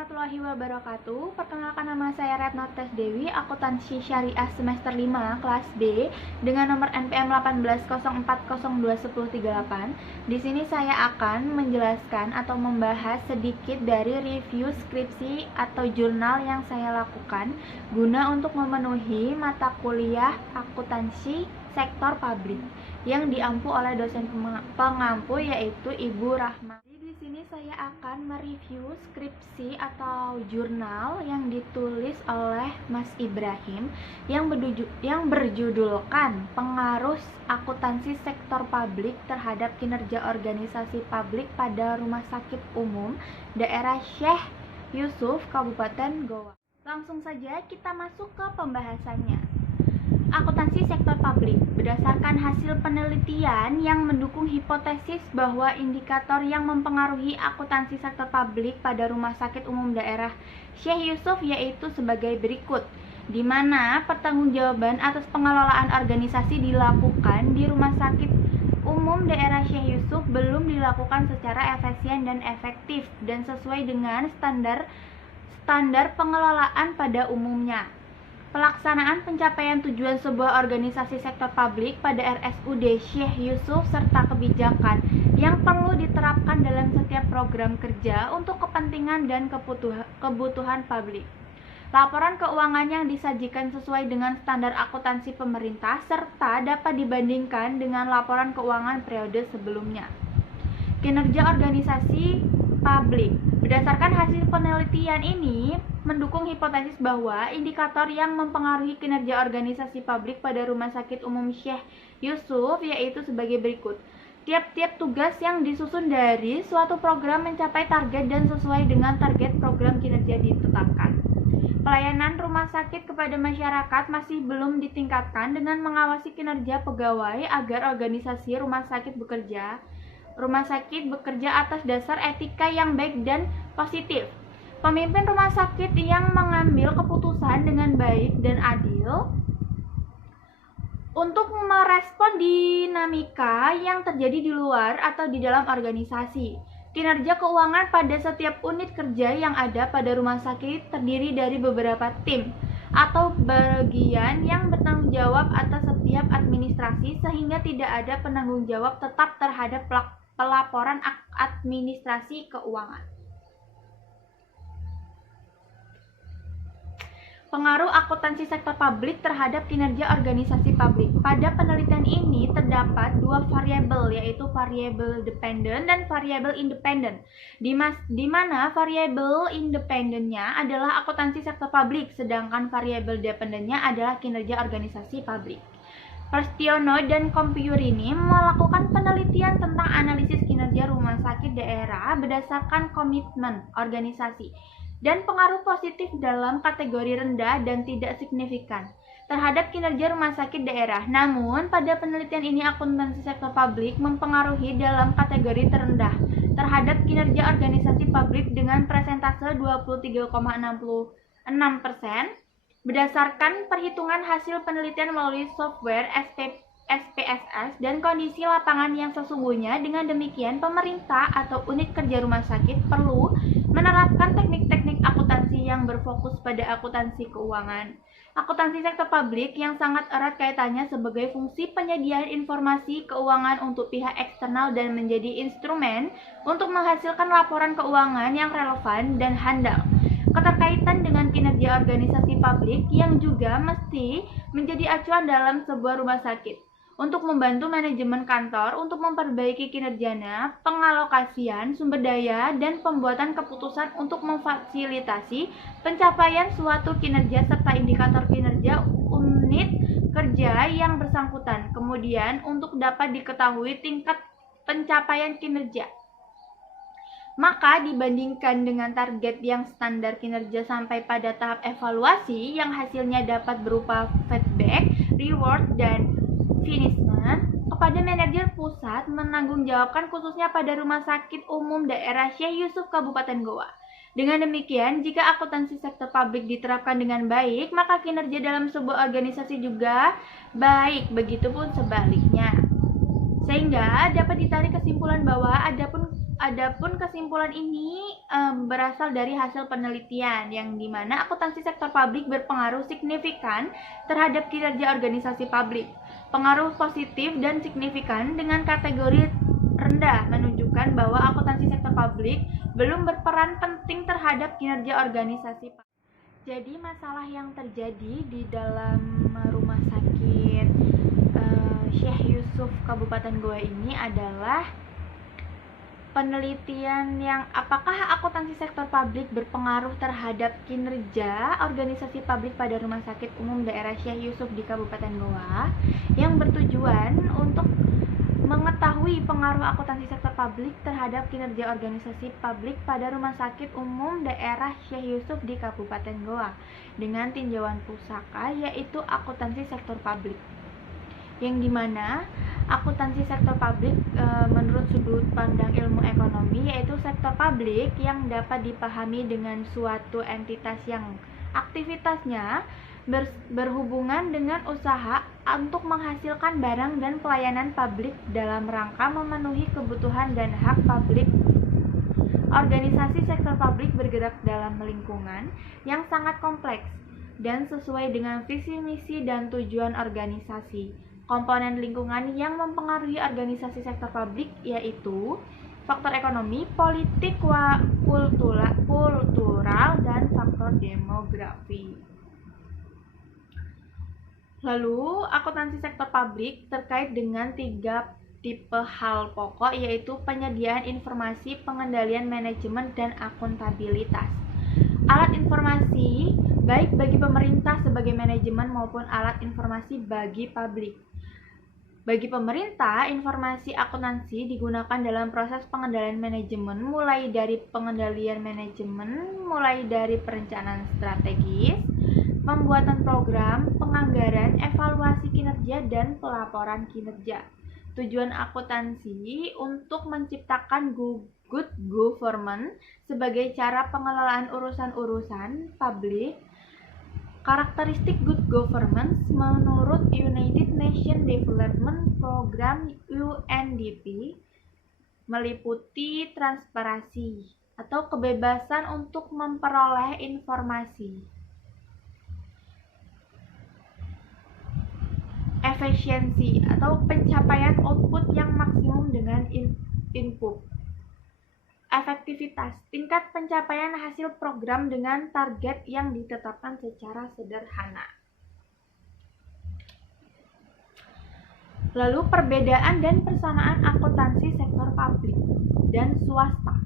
warahmatullahi wabarakatuh. Perkenalkan, nama saya Retno Tes Dewi, akuntansi syariah semester 5 kelas B dengan nomor NPM 1804021038. Di sini saya akan menjelaskan atau membahas sedikit dari review skripsi atau jurnal yang saya lakukan guna untuk memenuhi mata kuliah akuntansi sektor publik yang diampu oleh dosen pengampu yaitu Ibu Rahma. Di sini saya akan mereview skripsi atau jurnal yang ditulis oleh Mas Ibrahim yang berjudulkan Pengaruh Akuntansi Sektor Publik Terhadap Kinerja Organisasi Publik pada Rumah Sakit Umum Daerah Syekh Yusuf, Kabupaten Goa. Langsung saja kita masuk ke pembahasannya. Akuntansi sektor publik berdasarkan hasil penelitian yang mendukung hipotesis bahwa indikator yang mempengaruhi akuntansi sektor publik pada Rumah Sakit Umum Daerah Syekh Yusuf yaitu sebagai berikut, di mana pertanggungjawaban atas pengelolaan organisasi dilakukan di Rumah Sakit Umum Daerah Syekh Yusuf belum dilakukan secara efisien dan efektif dan sesuai dengan standar pengelolaan pada umumnya. Pelaksanaan pencapaian tujuan sebuah organisasi sektor publik pada RSUD Syekh Yusuf serta kebijakan yang perlu diterapkan dalam setiap program kerja untuk kepentingan dan kebutuhan publik. Laporan keuangan yang disajikan sesuai dengan standar akuntansi pemerintah serta dapat dibandingkan dengan laporan keuangan periode sebelumnya. Kinerja organisasi publik. Berdasarkan hasil penelitian ini mendukung hipotesis bahwa indikator yang mempengaruhi kinerja organisasi publik pada Rumah Sakit Umum Syekh Yusuf yaitu sebagai berikut. Tiap-tiap tugas yang disusun dari suatu program mencapai target dan sesuai dengan target program kinerja ditetapkan. Pelayanan rumah sakit kepada masyarakat masih belum ditingkatkan dengan mengawasi kinerja pegawai agar organisasi rumah sakit bekerja atas dasar etika yang baik dan positif. Pemimpin rumah sakit yang mengambil keputusan dengan baik dan adil untuk merespon dinamika yang terjadi di luar atau di dalam organisasi. Kinerja keuangan pada setiap unit kerja yang ada pada rumah sakit terdiri dari beberapa tim atau bagian yang bertanggung jawab atas setiap administrasi sehingga tidak ada penanggung jawab tetap terhadap pelaporan administrasi keuangan. Pengaruh akuntansi sektor publik terhadap kinerja organisasi publik. Pada penelitian ini terdapat dua variabel, yaitu variabel dependen dan variabel independen. Di mana variabel independennya adalah akuntansi sektor publik, sedangkan variabel dependennya adalah kinerja organisasi publik. Prestiono dan Compurini melakukan penelitian tentang analisis kinerja rumah sakit daerah berdasarkan komitmen organisasi dan pengaruh positif dalam kategori rendah dan tidak signifikan terhadap kinerja rumah sakit daerah. Namun, pada penelitian ini akuntansi sektor publik mempengaruhi dalam kategori terendah terhadap kinerja organisasi publik dengan persentase 23,66%. Berdasarkan perhitungan hasil penelitian melalui software SPSS dan kondisi lapangan yang sesungguhnya, dengan demikian pemerintah atau unit kerja rumah sakit perlu menerapkan teknik-teknik akuntansi yang berfokus pada akuntansi keuangan. Akuntansi sektor publik yang sangat erat kaitannya sebagai fungsi penyediaan informasi keuangan untuk pihak eksternal dan menjadi instrumen untuk menghasilkan laporan keuangan yang relevan dan handal. Keterkaitan dengan kinerja organisasi publik yang juga mesti menjadi acuan dalam sebuah rumah sakit untuk membantu manajemen kantor untuk memperbaiki kinerjanya, pengalokasian sumber daya, dan pembuatan keputusan untuk memfasilitasi pencapaian suatu kinerja serta indikator kinerja unit kerja yang bersangkutan. Kemudian untuk dapat diketahui tingkat pencapaian kinerja, maka dibandingkan dengan target yang standar kinerja sampai pada tahap evaluasi yang hasilnya dapat berupa feedback, reward, dan punishment kepada manajer pusat menanggungjawabkan khususnya pada Rumah Sakit Umum Daerah Syekh Yusuf, Kabupaten Goa. Dengan demikian, jika akuntansi sektor publik diterapkan dengan baik, maka kinerja dalam sebuah organisasi juga baik, begitupun sebaliknya. Sehingga dapat ditarik kesimpulan bahwa adapun Adapun kesimpulan ini berasal dari hasil penelitian yang dimana akuntansi sektor publik berpengaruh signifikan terhadap kinerja organisasi publik. Pengaruh positif dan signifikan dengan kategori rendah menunjukkan bahwa akuntansi sektor publik belum berperan penting terhadap kinerja organisasi publik. Jadi masalah yang terjadi di dalam rumah sakit Syekh Yusuf Kabupaten Goa ini adalah penelitian yang apakah akuntansi sektor publik berpengaruh terhadap kinerja organisasi publik pada Rumah Sakit Umum Daerah Syekh Yusuf di Kabupaten Goa, yang bertujuan untuk mengetahui pengaruh akuntansi sektor publik terhadap kinerja organisasi publik pada Rumah Sakit Umum Daerah Syekh Yusuf di Kabupaten Goa dengan tinjauan pusaka, yaitu akuntansi sektor publik, yang dimana akuntansi sektor publik menurut sudut pandang ilmu ekonomi yaitu sektor publik yang dapat dipahami dengan suatu entitas yang aktivitasnya berhubungan dengan usaha untuk menghasilkan barang dan pelayanan publik dalam rangka memenuhi kebutuhan dan hak publik. Organisasi sektor publik bergerak dalam lingkungan yang sangat kompleks dan sesuai dengan visi misi dan tujuan organisasi. Komponen lingkungan yang mempengaruhi organisasi sektor publik yaitu faktor ekonomi, politik, kultural, dan faktor demografi. Lalu, akuntansi sektor publik terkait dengan 3 tipe hal pokok yaitu penyediaan informasi, pengendalian manajemen, dan akuntabilitas. Alat informasi baik bagi pemerintah sebagai manajemen maupun alat informasi bagi publik. Bagi pemerintah, informasi akuntansi digunakan dalam proses pengendalian manajemen mulai dari perencanaan strategis, pembuatan program, penganggaran, evaluasi kinerja, dan pelaporan kinerja. Tujuan akuntansi untuk menciptakan good government sebagai cara pengelolaan urusan-urusan publik. Karakteristik good governance menurut United Nations Development Program UNDP meliputi transparansi atau kebebasan untuk memperoleh informasi, efisiensi atau pencapaian output yang maksimum dengan input, efektivitas, tingkat pencapaian hasil program dengan target yang ditetapkan secara sederhana. Lalu perbedaan dan persamaan akuntansi sektor publik dan swasta.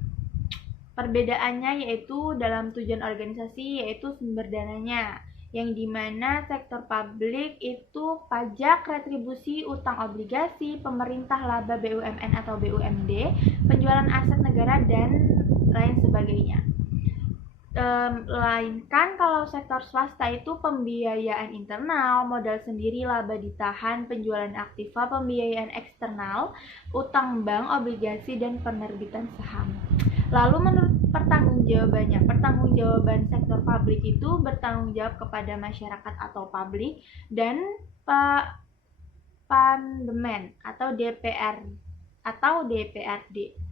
Perbedaannya yaitu dalam tujuan organisasi yaitu sumber dananya, yang dimana sektor publik itu pajak, retribusi, utang obligasi, pemerintah, laba BUMN atau BUMD, penjualan aset negara, dan lain sebagainya. Melainkan kalau sektor swasta itu pembiayaan internal, modal sendiri, laba ditahan, penjualan aktiva, pembiayaan eksternal, utang bank, obligasi, dan penerbitan saham. Lalu menurut pertanggungjawaban sektor publik itu bertanggung jawab kepada masyarakat atau publik dan parlemen atau DPR atau DPRD.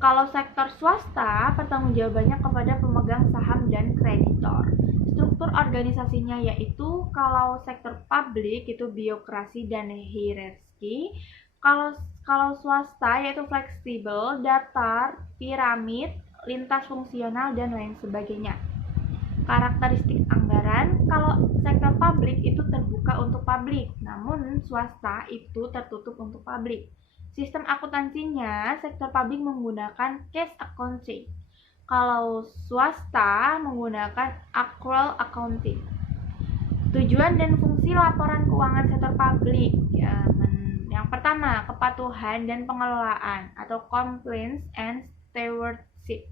Kalau sektor swasta pertanggungjawabannya kepada pemegang saham dan kreditor. Struktur organisasinya yaitu kalau sektor publik itu birokrasi dan hierarki. Kalau swasta yaitu fleksibel, datar, piramid, lintas fungsional, dan lain sebagainya. Karakteristik anggaran, kalau sektor publik itu terbuka untuk publik, namun swasta itu tertutup untuk publik. Sistem akuntansinya, sektor publik menggunakan cash accounting. Kalau swasta menggunakan accrual accounting. Tujuan dan fungsi laporan keuangan sektor publik. Yang pertama, kepatuhan dan pengelolaan atau compliance and stewardship.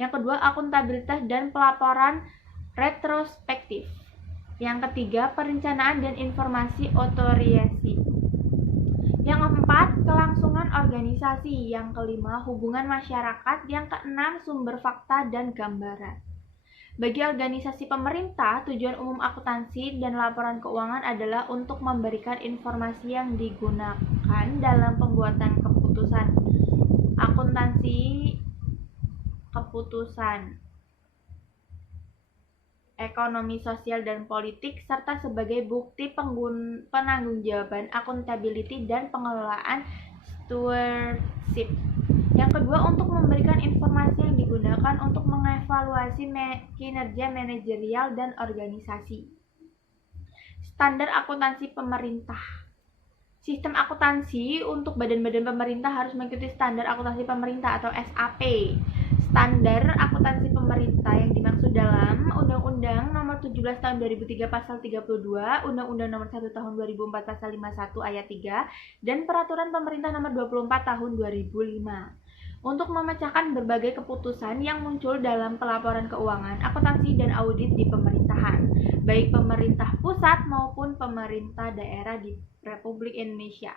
Yang kedua, akuntabilitas dan pelaporan retrospektif. Yang ketiga, perencanaan dan informasi otoriasi. Yang keempat, kelangsungan organisasi. Yang kelima, hubungan masyarakat. Yang keenam, sumber fakta dan gambaran. Bagi organisasi pemerintah, tujuan umum akuntansi dan laporan keuangan adalah untuk memberikan informasi yang digunakan dalam pembuatan keputusan akuntansi keputusan ekonomi, sosial, dan politik, serta sebagai bukti penanggung-jawaban, accountability, dan pengelolaan stewardship. Yang kedua, untuk memberikan informasi yang digunakan untuk mengevaluasi kinerja manajerial dan organisasi. Standar akuntansi pemerintah. Sistem akuntansi untuk badan-badan pemerintah harus mengikuti standar akuntansi pemerintah atau SAP. Standar akuntansi pemerintah yang dimaksud dalam Undang-Undang Nomor 17 Tahun 2003 Pasal 32, Undang-Undang Nomor 1 Tahun 2004 Pasal 51 Ayat 3, dan Peraturan Pemerintah Nomor 24 Tahun 2005. Untuk memecahkan berbagai keputusan yang muncul dalam pelaporan keuangan, akuntansi, dan audit di pemerintahan, baik pemerintah pusat maupun pemerintah daerah di Republik Indonesia.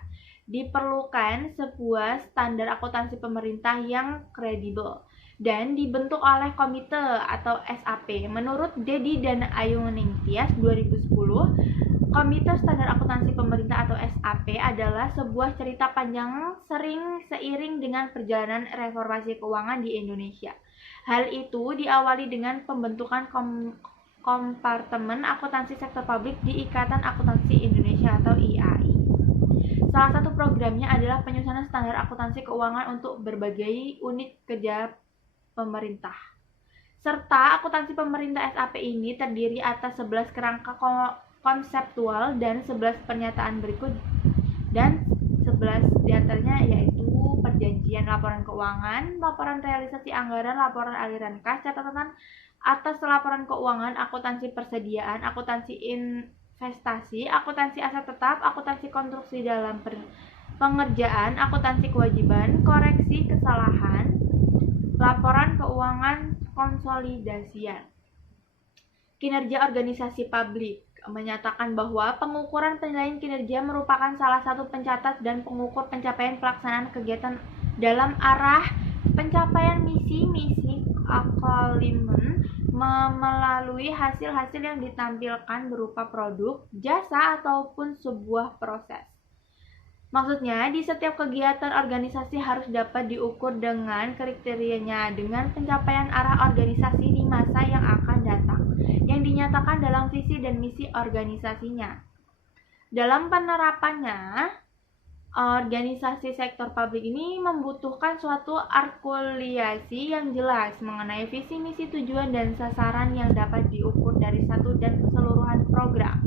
Diperlukan sebuah standar akuntansi pemerintah yang kredibel dan dibentuk oleh komite atau SAP. Menurut Dedi dan Ayu Ningtyas 2010, Komite Standar Akuntansi Pemerintah atau SAP adalah sebuah cerita panjang sering seiring dengan perjalanan reformasi keuangan di Indonesia. Hal itu diawali dengan pembentukan kompartemen akuntansi sektor publik di Ikatan Akuntansi Indonesia atau IAI. Salah satu programnya adalah penyusunan standar akuntansi keuangan untuk berbagai unit kerja pemerintah. Serta akuntansi pemerintah SAP ini terdiri atas 11 kerangka konseptual dan 11 pernyataan berikut, dan 11 diantaranya yaitu perjanjian laporan keuangan, laporan realisasi anggaran, laporan aliran kas, catatan atas laporan keuangan, akuntansi persediaan, akuntansi investasi, akuntansi aset tetap, akuntansi konstruksi dalam pengerjaan, akuntansi kewajiban, koreksi kesalahan, laporan keuangan konsolidasian. Kinerja organisasi publik menyatakan bahwa pengukuran penilaian kinerja merupakan salah satu pencatat dan pengukur pencapaian pelaksanaan kegiatan dalam arah pencapaian misi achievement melalui hasil-hasil yang ditampilkan berupa produk, jasa, ataupun sebuah proses. Maksudnya, di setiap kegiatan organisasi harus dapat diukur dengan kriterianya dengan pencapaian arah organisasi di masa yang akan datang, yang dinyatakan dalam visi dan misi organisasinya. Dalam penerapannya, organisasi sektor publik ini membutuhkan suatu artikulasi yang jelas mengenai visi, misi, tujuan, dan sasaran yang dapat diukur dari satu dan keseluruhan program.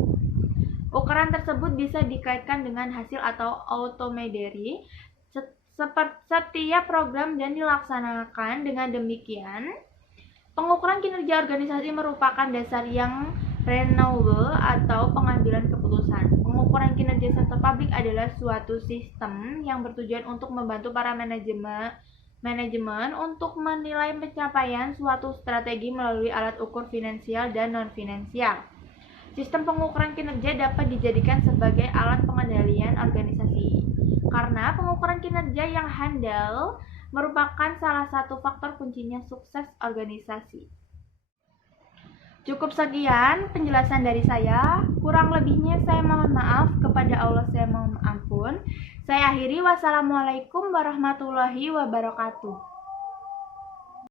Ukuran tersebut bisa dikaitkan dengan hasil atau automederi setiap program dan dilaksanakan dengan demikian. Pengukuran kinerja organisasi merupakan dasar yang renewable atau pengambilan keputusan. Pengukuran kinerja sektor publik adalah suatu sistem yang bertujuan untuk membantu para manajemen untuk menilai pencapaian suatu strategi melalui alat ukur finansial dan non-finansial. Sistem pengukuran kinerja dapat dijadikan sebagai alat pengendalian organisasi, karena pengukuran kinerja yang handal merupakan salah satu faktor kuncinya sukses organisasi. Cukup sekian penjelasan dari saya. Kurang lebihnya saya mohon maaf, kepada Allah saya mohon ampun. Saya akhiri, wassalamualaikum warahmatullahi wabarakatuh.